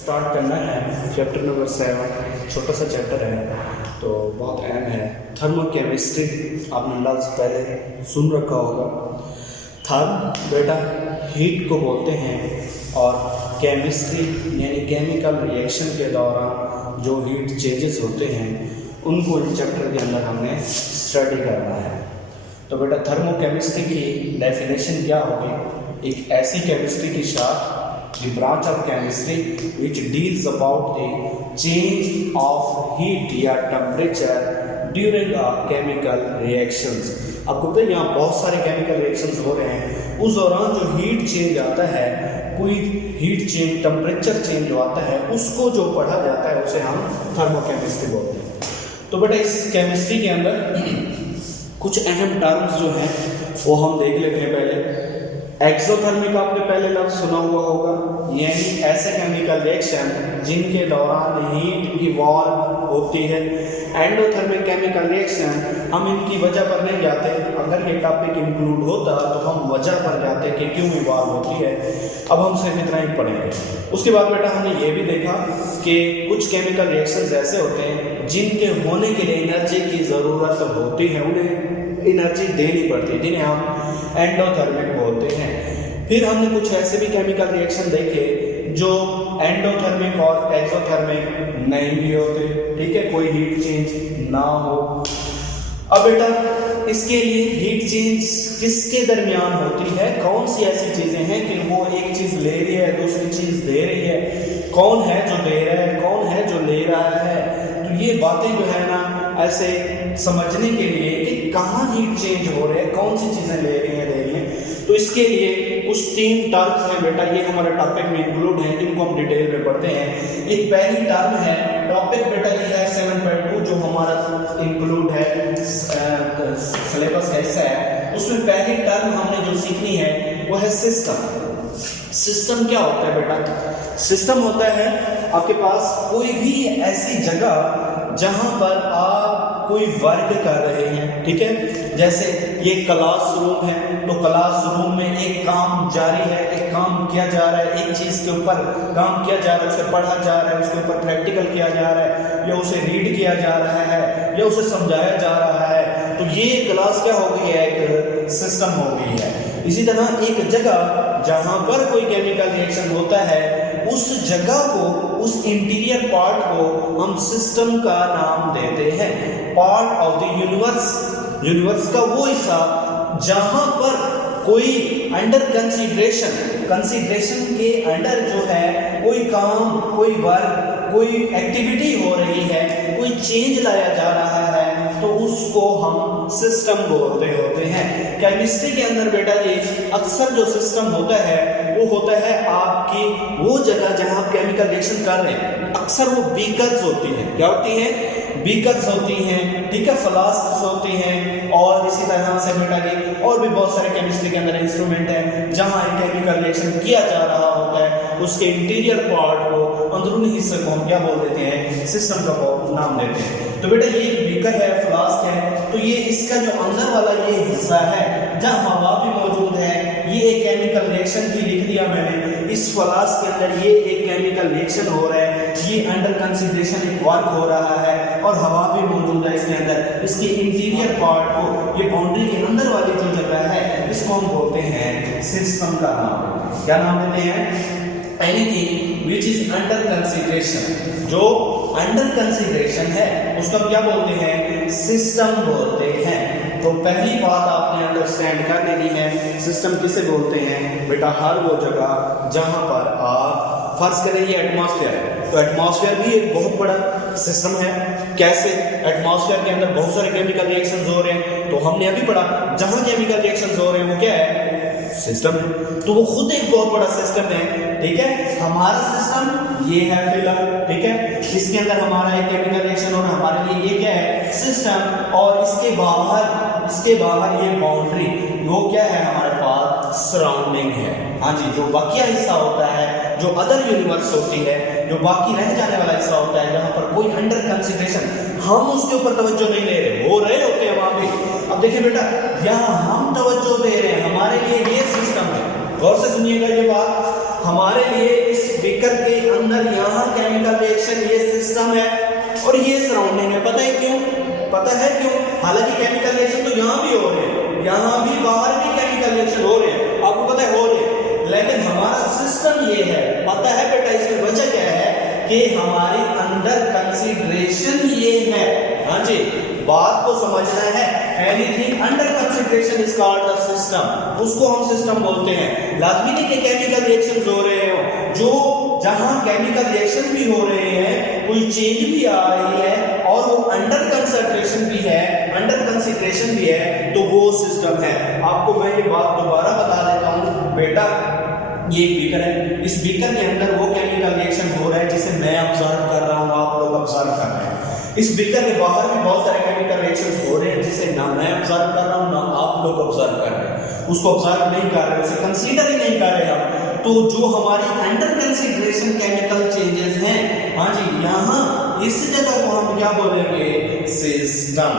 Start करना है chapter number 7। छोटा सा चैप्टर है तो बहुत अहम है। थर्मोकेमिस्ट्री आपने अंदाज पहले सुन रखा होगा। थर्म बेटा हीट को बोलते हैं और केमिस्ट्री यानी केमिकल रिएक्शन के दौरान जो हीट चेंजेस होते हैं उनको इस चैप्टर के अंदर हमने स्टडी करना है। तो बेटा थर्मोकेमिस्ट्री की डेफिनेशन क्या होगी? एक ऐसी केमिस्ट्री की शाख, the branch of chemistry which deals about the change of heat या temperature during a chemical reactions। आपको पता है यहाँ बहुत सारे केमिकल रिएक्शंस हो रहे हैं, उस दौरान जो हीट चेंज आता है, कोई हीट चेंज टेम्परेचर चेंज जो आता है उसको जो पढ़ा जाता है उसे हम थर्मोकेमिस्ट्री बोलते हैं। तो बेटा इस केमिस्ट्री के अंदर कुछ अहम टर्म्स जो हैं वो हम देख लेते हैं। पहले एक्सोथर्मिक आपने पहले लफ्ज सुना हुआ होगा, यानी ऐसे केमिकल रिएक्शन जिनके दौरान हीट इवॉल्व होती है। एंडोथर्मिक केमिकल रिएक्शन हम इनकी वजह पर नहीं जाते, अगर ये टॉपिक इंक्लूड होता तो हम वजह पर जाते कि क्यों इवॉल्व होती है। अब हम सिर्फ इतना ही पढ़ेंगे। उसके बाद बेटा हमने ये भी देखा कि कुछ केमिकल रिएक्शंस ऐसे होते हैं जिनके होने के लिए एनर्जी की ज़रूरत होती है, उन्हें एनर्जी देनी पड़ती है, जिन्हें हम एंडोथर्मिक बोलते हैं। फिर हमने कुछ ऐसे भी केमिकल रिएक्शन देखे जो एंडोथर्मिक और एक्सोथर्मिक नहीं भी होते, ठीक है, कोई हीट चेंज ना हो। अब बेटा इसके लिए हीट चेंज किसके दरमियान होती है? कौन सी ऐसी चीजें हैं कि वो एक चीज ले रही है दूसरी चीज दे रही है? कौन है जो दे रहा है, कौन है जो ले रहा है? तो ये बातें जो है ना ऐसे समझने के लिए कि कहाँ हीट चेंज हो रहे हैं, कौन सी चीजें ले रही हैं, दे रही हैं, तो इसके लिए कुछ 3 टर्म्स हैं बेटा, ये हमारे टॉपिक में इंक्लूड हैं, जिनको हम डिटेल में पढ़ते हैं। एक पहली टर्म है, टॉपिक बेटा ये है 7.2 जो हमारा इंक्लूड है, सिलेबस ऐसा है, उसमें पहली टर्म हमने जो सीखनी है वो है सिस्टम। सिस्टम क्या होता है बेटा? सिस्टम होता है आपके पास कोई भी ऐसी जगह जहां पर आप कोई वर्क कर रहे हैं, ठीक है, जैसे ये क्लासरूम है तो क्लासरूम में एक काम जारी है, एक काम किया जा रहा है, एक चीज के ऊपर काम किया जा रहा है, उसे पढ़ा जा रहा है, उसके ऊपर प्रैक्टिकल किया जा रहा है, या उसे रीड किया जा रहा है, या उसे समझाया जा रहा है। तो ये क्लास क्या हो गई है? एक सिस्टम हो गई है। इसी तरह एक जगह जहां पर कोई केमिकल रिएक्शन होता है उस जगह को, उस इंटीरियर पार्ट को हम सिस्टम का नाम देते हैं। Part of the universe, universe का वो हिस्सा जहां पर कोई अंडर कंसीडरेशन के अंडर जो है कोई काम, कोई वर्क, कोई एक्टिविटी हो रही है, कोई चेंज लाया जा रहा है, तो उसको हम सिस्टम बोलते होते हैं। केमिस्ट्री के अंदर बेटा ये अक्सर जो सिस्टम होता है वो होता है आपकी वो जगह जहां आप केमिकल रिएक्शन कर रहे हैं। अक्सर वो बीकर्स होती हैं। क्या होती हैं? बीकर्स होती हैं, ठीक है, फ्लास्क्स होती हैं, और इसी तरह से बेटा ये और भी बहुत सारे केमिस्ट्री के अंदर इंस्ट्रूमेंट हैं जहां एक केमिकल रिएक्शन किया जा रहा होता है। उसके इंटीरियर पार्ट को, अंदरूनी हिस्से को हम क्या बोल देते हैं? सिस्टम का नाम देते हैं। तो बेटा ये बीकर है, फ्लास्क है, तो ये इसका जो अंदर वाला ये हिस्सा है जहां हवा भी मौजूद है, ये एक केमिकल रिएक्शन की लिख दिया मैंने। इस फ्लास्क के अंदर ये एक केमिकल रिएक्शन हो रहा है, ये अंडर कंसीडरेशन एक वर्क हो रहा है और हवा भी मौजूद है इसके अंदर। इसके इंटीरियर पार्ट को, ये बाउंड्री के अंदर वाली जो जगह है, इसको हम बोलते हैं सिस्टम का नाम। क्या नाम देते हैं? Anything which is under consideration. जो अंडर कंसीडरेशन है उसको हम क्या बोलते हैं? सिस्टम बोलते हैं। तो पहली बात आपने अंडरस्टैंड कर लेनी है, सिस्टम किसे बोलते हैं बेटा? हर वो जगह जहां पर आप फर्ज करें ये एटमॉस्फेयर है, तो एटमॉस्फेयर भी एक बहुत बड़ा सिस्टम है। कैसे? एटमॉस्फेयर के अंदर बहुत सारे केमिकल रिएक्शंस हो रहे हैं, तो हमने अभी पढ़ा जहां केमिकल रिएक्शंस हो रहे हैं वो क्या है? सिस्टम है। तो वो खुद एक बहुत बड़ा सिस्टम है, ठीक है। हमारा सिस्टम ये है फिलहाल, ठीक है, इसके अंदर हमारा एक केमिकल रिएक्शन हो रहा है, हमारे लिए ये क्या है? सिस्टम। और इसके बाहर ये बाउंड्री, वो क्या है हमारे पास? सराउंडिंग है। हाँ जी, जो बाकी हिस्सा होता है, जो अदर यूनिवर्स होती है, जो बाकी रह जाने वाला हिस्सा होता है, जहां पर कोई अंडर कंसीडरेशन हम उसके ऊपर तवज्जो नहीं ले रहे, हो रहे होते हैं वहां भी। अब देखिए बेटा, यहाँ हम तवज्जो दे रहे हैं, हमारे लिए ये सिस्टम है। गौर से सुनिएगा ये बात, हमारे लिए इस बीकर के अंदर यहाँ सिस्टम है और ये सराउंडिंग है। पता है क्यों? पता है क्यों? हालांकि केमिकल रिएक्शन तो यहाँ भी हो रहे हैं, यहाँ भी बाहर भी केमिकल रिएक्शन हो रहे हैं, आपको पता है हो रहे हैं, लेकिन हमारा सिस्टम ये है। पता है बेटा इसकी वजह क्या है कि हमारी अंडर कंसीडरेशन ये है। हाँ जी, बात को समझना है। Anything under consideration is called the system, उसको हम सिस्टम बोलते हैं। लाजमी नहीं कि केमिकल रिएक्शंस हो रहे हो, जो जहां केमिकल रिएक्शन भी हो रहे हैं, कोई चेंज भी आ रही है और वो अंडर कंसंट्रेशन भी है, अंडर कंसीडरेशन भी है, तो वो सिस्टम है। आपको मैं ये बात दोबारा बता देता हूँ बेटा, ये एक बीकर है, इस बीकर के अंदर वो केमिकल रिएक्शन हो रहा है जिसे मैं ऑब्जर्व कर रहा हूँ, आप लोग ऑब्जर्व कर रहे हैं। इस बीकर के बाहर भी बहुत सारे केमिकल रिएक्शंस हो रहे हैं जिसे ना मैं ऑब्जर्व कर रहा हूँ ना आप लोग ऑब्जर्व कर रहे हैं, उसको ऑब्जर्व नहीं कर रहे, उसे कंसीडर ही नहीं कर रहे हम। तो जो हमारी अंडर कंसीडरेशन केमिकल चेंजेस हैं, हाँ जी, यहाँ इस जगह को हम क्या बोलेंगे? सिस्टम।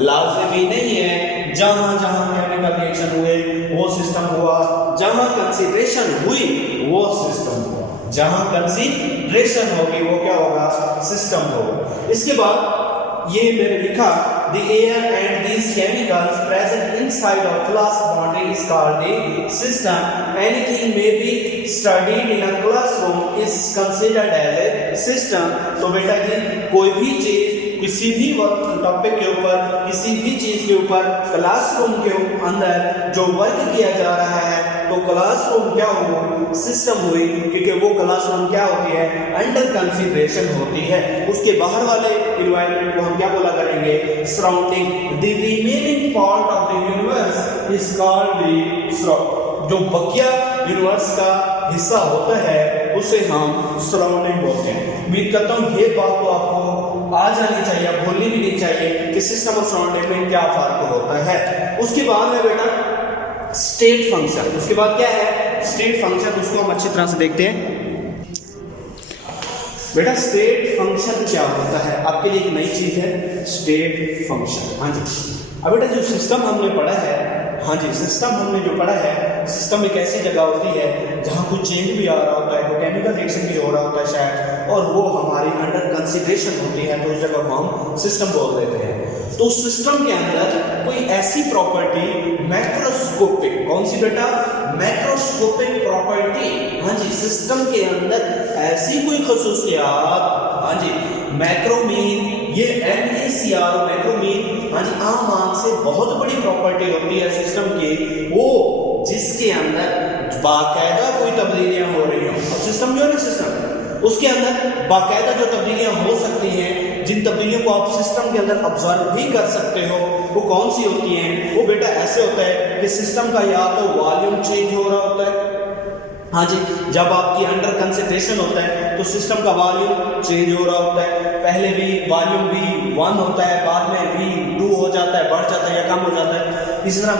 लाजिमी नहीं है जहां जहां केमिकल रिएक्शन हुए वो सिस्टम हुआ, जहां कंसीडरेशन हुई वो सिस्टम हुआ, जहां कंसीडरेशन होगी वो क्या होगा? सिस्टम होगा। इसके बाद ये मैंने लिखा, the air and these chemicals present inside of glass boundary is called the system. Anything may be studied in a classroom is considered as a system. तो बेटा जी कोई भी चीज किसी भी टॉपिक के ऊपर, किसी भी चीज के ऊपर क्लासरूम के अंदर जो वर्क किया जा रहा है, तो क्लासरूम क्या हुआ? सिस्टम हुई, क्योंकि वो क्लासरूम क्या होती है? अंडर कंसीडरेशन होती है। उसके बाहर वाले इन्वायरमेंट को हम क्या बोला करेंगे? Surrounding. The remaining part of the universe is called the, जो बकिया यूनिवर्स का हिस्सा होता है उसे हम सराउंडिंग बोलते हैं। उम्मीद करता हूँ ये बात तो आपको आ जानी चाहिए, भूलनी भी नहीं चाहिए कि सिस्टम और सराउंडिंग में क्या फर्क होता है। उसके बाद है बेटा स्टेट फंक्शन। उसके बाद क्या है? स्टेट फंक्शन, उसको हम अच्छी तरह से देखते हैं। बेटा स्टेट फंक्शन क्या होता है? आपके लिए एक नई चीज है स्टेट फंक्शन। हाँ जी, अब बेटा जो सिस्टम हमने पढ़ा है, हाँ जी, सिस्टम हमने जो पढ़ा है, सिस्टम एक ऐसी जगह होती है जहाँ कुछ चेंज भी आ रहा होता है, कोई केमिकल रिएक्शन भी हो रहा होता है शायद, और वो हमारी अंडर कंसीडरेशन होती है, तो उस जगह को हम सिस्टम बोल देते हैं। तो सिस्टम के अंदर कोई ऐसी प्रॉपर्टी मैक्रोस्कोपिक, कौन सी बेटा? Macroscopic property. हाँ जी, सिस्टम के अंदर ऐसी कोई खसूसियात, हाँ जी, मैक्रो मीन, ये MACR मैक्रो मीन, हाँ जी, आम आंख से बहुत बड़ी प्रॉपर्टी होती है सिस्टम की, वो जिसके अंदर बाकायदा कोई तब्दीलियां हो रही हो। अब सिस्टम जो है ना, सिस्टम उसके अंदर बाकायदा जो तब्दीलियां हो सकती हैं, जिन तब्दीलियों को आप सिस्टम के अंदर ऑब्जर्व भी कर सकते हो, वो कौन सी होती हैं? वो बेटा ऐसे होता है कि सिस्टम का या तो वॉल्यूम चेंज हो रहा होता है, हाँ जी, जब आपकी अंडर कंसीडरेशन होता है तो सिस्टम का वॉल्यूम चेंज हो रहा होता है। पहले भी वॉल्यूम V1 होता है, बाद में V2 हो जाता है, बढ़ जाता है या कम हो जाता है। इसी तरह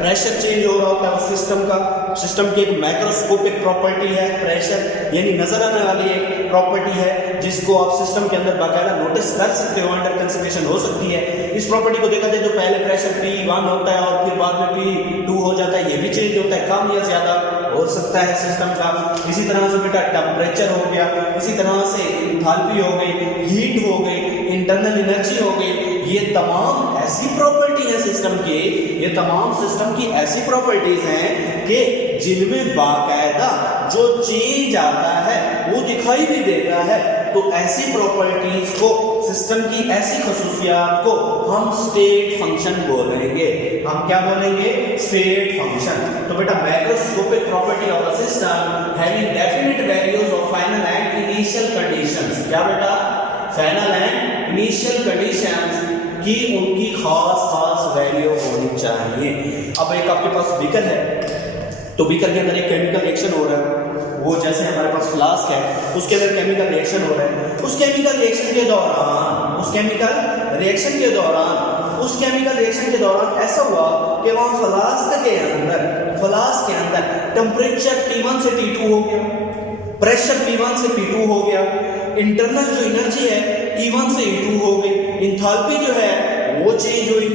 प्रेशर चेंज हो रहा होता है उस सिस्टम का। सिस्टम की एक मैक्रोस्कोपिक प्रॉपर्टी है प्रेशर, यानी नजर आने वाली एक प्रॉपर्टी है जिसको आप सिस्टम के अंदर बाकायदा नोटिस कर सकते हो, अंडर कंसीडरेशन हो सकती है। इस प्रॉपर्टी को देखा जाए तो पहले प्रेशर P1 होता है और फिर बाद में P2 हो जाता है, ये भी चेंज होता है, कम या ज्यादा हो सकता है सिस्टम का। इसी तरह से बेटा टेम्परेचर हो गया, इसी तरह से एंथैल्पी हो गई, हीट हो गई, इंटरनल एनर्जी हो गई, ये तमाम ऐसी प्रॉपर्टी है सिस्टम की, ये तमाम सिस्टम की ऐसी प्रॉपर्टीज हैं कि जिनमें बाकायदा जो चेंज आता है वो दिखाई भी देता है। तो ऐसी प्रॉपर्टीज को, सिस्टम की ऐसी खसूसियात को हम स्टेट फंक्शन बोलेंगे। हम क्या बोलेंगे? State function. तो बेटा macroscopic property of a system having definite values of final and initial conditions. क्या बेटा? फाइनल एंड इनिशियल कंडीशंस की उनकी खास वैल्यू होनी चाहिए। अब एक आपके पास बीकर है, तो बीकर के अंदर एक केमिकल रिएक्शन हो रहा है, वो जैसे हमारे पास फ्लास्क है उसके अंदर केमिकल रिएक्शन हो रहा है। उस केमिकल रिएक्शन के दौरान ऐसा हुआ कि वहां फ्लास्क के अंदर टेम्परेचर T1 से T2 हो गया, प्रेशर P1 से P2 हो गया, इंटरनल जो एनर्जी है E1 से E2 हो गई, इंथैल्पी जो है वो चेंज हुई,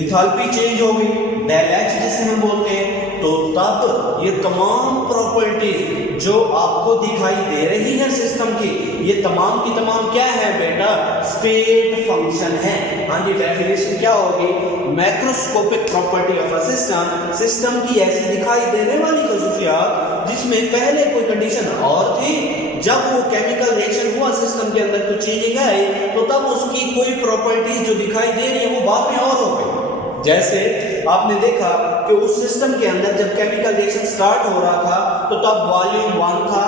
इंथैल्पी चेंज हो गई, डेल H जिसे हम बोलते हैं। तो तब ये तमाम प्रॉपर्टी जो आपको दिखाई दे रही है सिस्टम की, ये तमाम की तमाम क्या है बेटा, स्टेट फंक्शन है। हाँ जी, डेफिनेशन क्या होगी, macroscopic property of a system, system की ऐसी दिखाई देने वाली खसूसियात जिसमें पहले कोई कंडीशन और थी, जब वो केमिकल रिएक्शन हुआ सिस्टम के अंदर कुछ चेंजिंग आई तो तब उसकी कोई प्रॉपर्टीज जो दिखाई दे रही है वो बाद में और हो गई। जैसे आपने देखा कि उस सिस्टम के अंदर जब केमिकल रिएक्शन स्टार्ट हो रहा था तो तब वॉल्यूम 1 था,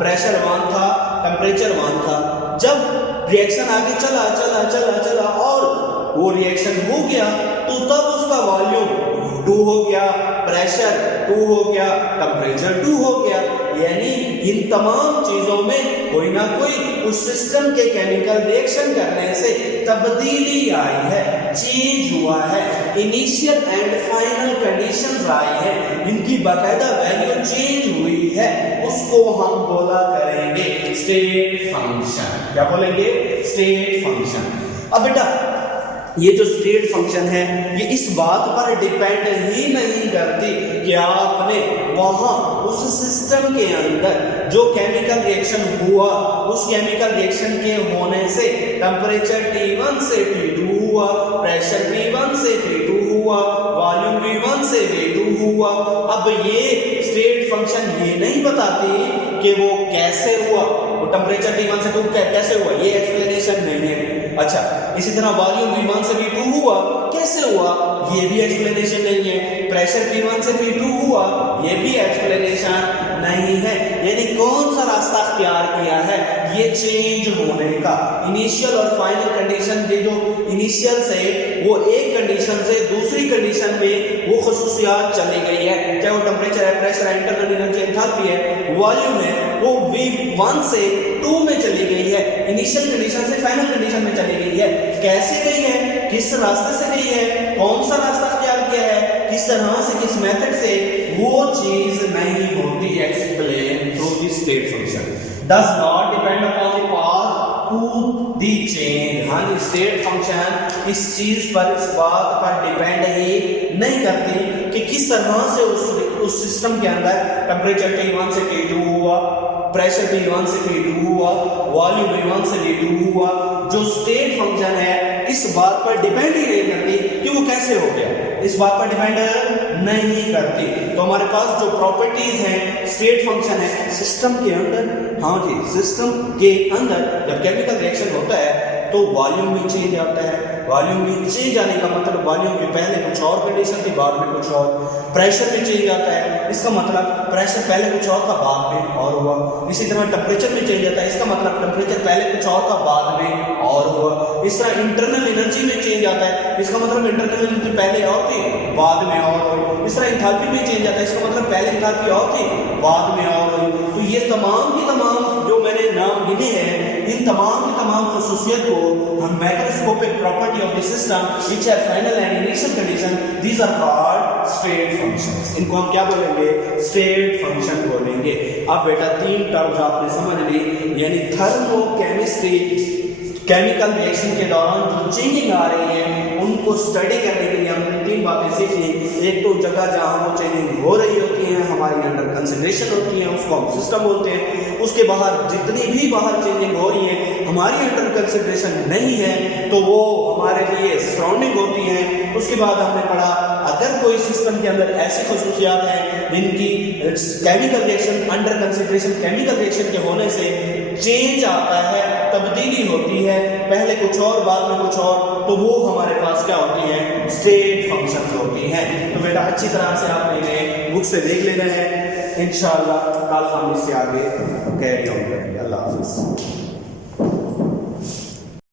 प्रेशर 1 था, टेम्परेचर 1 था। जब रिएक्शन आगे चला चला चला चला और वो रिएक्शन हो गया तो तब उसका वॉल्यूम 2 हो गया, प्रेशर 2 हो गया, टेम्परेचर 2 हो गया। यानी इन तमाम चीजों में कोई ना कोई उस सिस्टम के केमिकल रिएक्शन करने से तब्दीली आई है, चेंज हुआ है, इनिशियल एंड फाइनल कंडीशंस आई है, इनकी बाकायदा वैल्यू चेंज हुई है, उसको हम बोला करेंगे स्टेट फंक्शन। क्या बोलेंगे, स्टेट फंक्शन। अब बेटा ये जो स्टेट फंक्शन है ये इस बात पर डिपेंड ही नहीं करती कि आपने वहां उस सिस्टम के अंदर जो केमिकल रिएक्शन हुआ, उस केमिकल रिएक्शन के होने से टेम्परेचर T1 से T2 हुआ, प्रेशर P1 से P2 हुआ, वॉल्यूम V1 से V2 हुआ। अब ये स्टेट फंक्शन ये नहीं बताती कि वो कैसे हुआ, वो टेम्परेचर T1 से T2 कैसे हुआ, ये एक्सप्लेनेशन नहीं है। अच्छा, इसी तरह वॉल्यूम V1 से V2 हुआ, कैसे हुआ, ये भी एक्सप्लेनेशन नहीं है। प्रेशर P1 से P2 हुआ, ये भी एक्सप्लेनेशन नहीं है। यानी कौन सा रास्ता अख्तियार किया है, ये चेंज होने का। इनिशियल और फाइनल कंडीशन के जो इनिशियल से वो एक कंडीशन से दूसरी कंडीशन में वो खसूसियात चली गई है, चाहे वो टेम्परेचर है, प्रेशर है, इंटरनल एनर्जी एंथैल्पी है, वॉल्यूम है, वो V1 से 2 में चली गई है, इनिशियल कंडीशन से फाइनल कंडीशन में चली गई है। कैसे गई है, किस रास्ते से गई है, कौन सा रास्ता अख्तियार किया है, किस तरह से, किस मेथड से, वो चीज नहीं होती explain through the state function, does not depend upon the path to the change. हाँ जी, स्टेट फंक्शन इस चीज पर, इस बात पर डिपेंड ही नहीं करती कि किस तरह से उस सिस्टम के अंदर टेम्परेचर T1 से T2 हुआ, प्रेशर P1 से P2 हुआ, वॉल्यूम V1 से V2 हुआ। जो स्टेट फंक्शन है इस बात पर डिपेंड ही नहीं करती कि वो कैसे हो गया, इस बात पर डिपेंड नहीं करती। तो हमारे पास जो प्रॉपर्टीज हैं, स्टेट फंक्शन है सिस्टम के अंदर। हाँ जी, सिस्टम के अंदर जब केमिकल रिएक्शन होता है तो वॉल्यूम भी चेंज आता है। वॉल्यूम में चेंज आने का मतलब वॉल्यूम के पहले कुछ और कंडीशन थी, बाद में कुछ और। प्रेशर में चेंज आता है, इसका मतलब प्रेशर पहले कुछ और था, बाद में और हुआ। इसी तरह टेम्परेचर में चेंज आता है, इसका मतलब टेम्परेचर पहले कुछ और था, बाद में और हुआ। इस तरह इंटरनल एनर्जी में चेंज आता है, इसका मतलब इंटरनल एनर्जी पहले और थी, बाद में और हुई। इस तरह एंथैल्पी में चेंज आता है, इसका मतलब पहले एंथैल्पी और थी, बाद में और हुई। तो ये तमाम की तमाम जो मैंने नाम गिने हैं, इन तमाम की तमाम खसूसियत को हम macroscopic property of the system which have final and initial condition, these are called state functions. इनको हम क्या बोलेंगे, स्टेट फंक्शन बोलेंगे। अब बेटा 3 टर्म्स आपने समझ ली, यानी थर्मोकेमिस्ट्री, केमिकल रिएक्शन के दौरान जो चेंजिंग आ रही है उनको स्टडी करने के लिए हमने 3 बातें सीखी। एक तो जगह जहाँ वो चेंजिंग हो रही होती है, हमारी अंडर कंसिडरेशन होती है, उसको हम सिस्टम बोलते हैं। उसके बाहर जितनी भी बाहर चेंजिंग हो रही है हमारी अंडर कंसिडरेशन नहीं है तो वो हमारे लिए सराउंडिंग होती है। उसके बाद हमने पढ़ा अगर कोई सिस्टम के अंदर ऐसी खसूसियात हैं जिनकी chemical reaction, under consideration chemical reaction के होने से चेंज आता है, तब्दीली होती है, पहले कुछ और बाद में कुछ और, तो वो हमारे पास क्या होती है, स्टेट फंक्शंस होती हैं। तो बेटा अच्छी तरह से आपने इन्हें बुक से देख लेना है। इंशाअल्लाह कल हम इससे आगे कैरी ऑन करेंगे। अल्लाह हाफिज़।